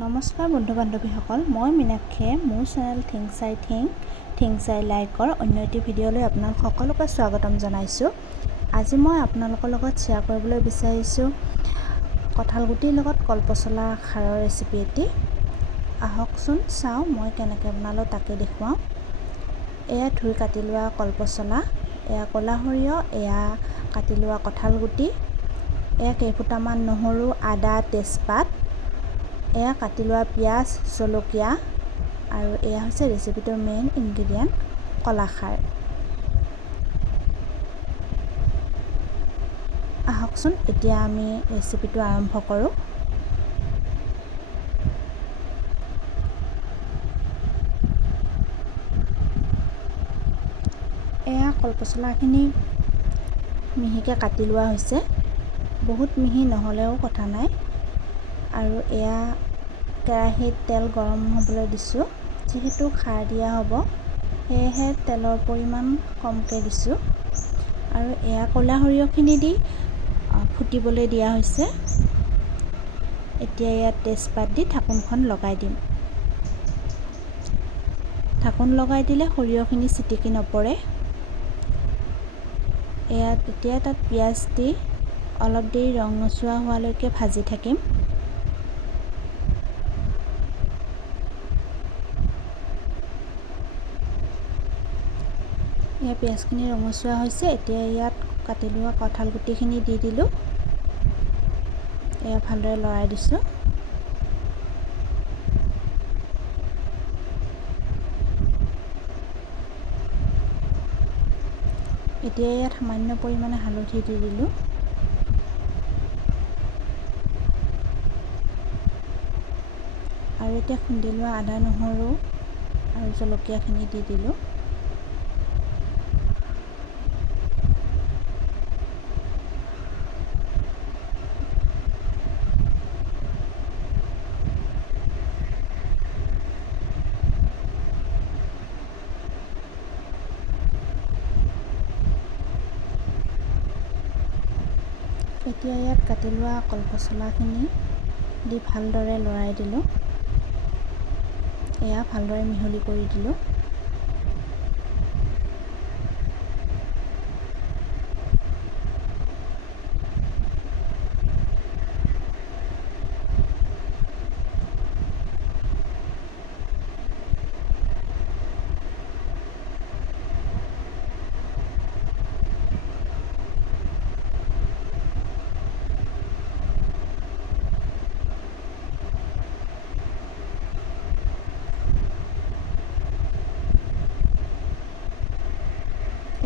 নমস্কাৰ বন্ধু বান্ধৱীসকল, মই মীনাক্ষীয়ে মোৰ চেনেল থিংছ আই লাইকৰ অন্য এটি ভিডিঅ'লৈ আপোনালোক সকলোকে স্বাগতম জনাইছোঁ। আজি মই আপোনালোকৰ লগত শ্বেয়াৰ কৰিবলৈ বিচাৰিছোঁ কঁঠাল গুটিৰ লগত কলপচলা খাৰৰ ৰেচিপি এটি। আহকচোন চাওঁ মই কেনেকৈ বনালোঁ তাকে দেখুৱাওঁ। এয়া ধুই কাটি লোৱা কলপচলা, এয়া ক'লা সৰিয়হ, এয়া কাটি লোৱা কঁঠাল গুটি, এয়া কেইফুটামান নহৰু, আদা, তেজপাত, এয়া কাটি লোৱা পিঁয়াজ, জলকীয়া আৰু এয়া হৈছে ৰেচিপিটোৰ মেইন ইনগ্ৰিডিয়েণ্ট কলাখাৰ। আহকচোন এতিয়া আমি ৰেচিপিটো আৰম্ভ কৰোঁ। এয়া কলপচলাখিনি মিহিকৈ কাটি লোৱা হৈছে, বহুত মিহি নহ'লেও কথা নাই। আৰু এয়া কেৰাহীত তেল গৰম হ'বলৈ দিছোঁ, যিহেতু খাৰ দিয়া হ'ব সেয়েহে তেলৰ পৰিমাণ কমকৈ দিছোঁ। আৰু এয়া ক'লা সৰিয়হখিনি দি ফুটিবলৈ দিয়া হৈছে। এতিয়া ইয়াত তেজপাত দি ঢাকোনখন লগাই দিম। ঢাকোন লগাই দিলে সৰিয়হখিনি ছিটিকি নপৰে। এতিয়া তাত পিঁয়াজ দি অলপ দেৰি ৰঙচুৱা হোৱালৈকে ভাজি থাকিম। এয়া পিঁয়াজখিনি ৰঙচুৱা হৈছে। এতিয়া ইয়াত কাটি লোৱা কঁঠাল গুটিখিনি দি দিলোঁ। এয়া ভালদৰে লৰাই দিছোঁ। এতিয়া ইয়াত সামান্য পৰিমাণে হালধি দি দিলোঁ। আৰু এতিয়া খুন্দি লোৱা আদা, নহৰু আৰু জলকীয়াখিনি দি দিলোঁ। এতিয়া ইয়াত কাটি লোৱা কলপচলাখিনি দি ভালদৰে লৰাই দিলোঁ। এয়া ভালদৰে মিহলি কৰি দিলোঁ।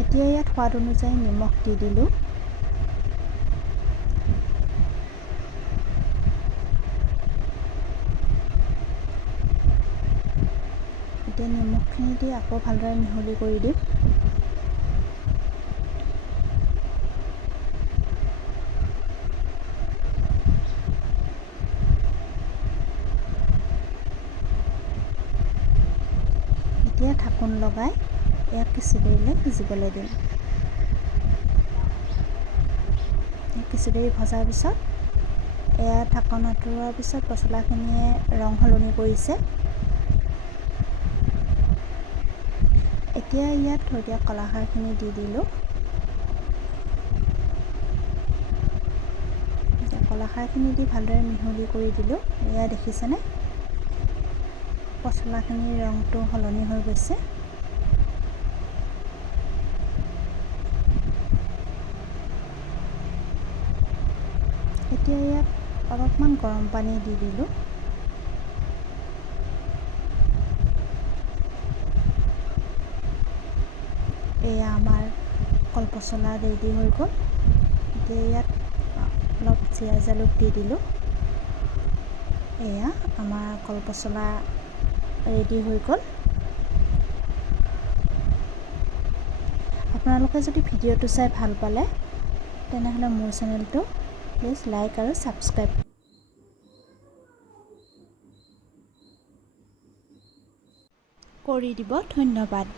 এতিয়া ইয়াত সোৱাদ অনুযায়ী নিমখ দি দিলোঁ। এতিয়া নিমখখিনি দি আকৌ ভালদৰে মিহলি কৰি দিম। এতিয়া ঢাকোন লগাই ইয়াক কিছু দেৰিলৈ সিজিবলৈ দিম। কিছু দেৰি ভজাৰ পিছত এয়া ঢাকন আঁতৰোৱাৰ পিছত পচলাখিনিয়ে ৰং সলনি কৰিছে। এতিয়া ইয়াত থৈ দিয়া কলাখাৰখিনি দি দিলোঁ। কলাখাৰখিনি দি ভালদৰে মিহলি কৰি দিলোঁ। এয়া দেখিছেনে, পচলাখিনিৰ ৰংটো সলনি হৈ গৈছে। এতিয়া ইয়াত অলপমান গৰম পানী দি দিলোঁ। এয়া আমাৰ কলপচলা ৰেডি হৈ গ'ল। এতিয়া ইয়াত অলপ জিৰা জালুক দি দিলোঁ। এয়া আমাৰ কলপচলা ৰেডি হৈ গ'ল। আপোনালোকে যদি ভিডিঅ'টো চাই ভাল পালে তেনেহ'লে মোৰ চেনেলটো প্লিজ লাইক আৰু ছাবস্ক্ৰাইব কৰি দিব। ধন্যবাদ।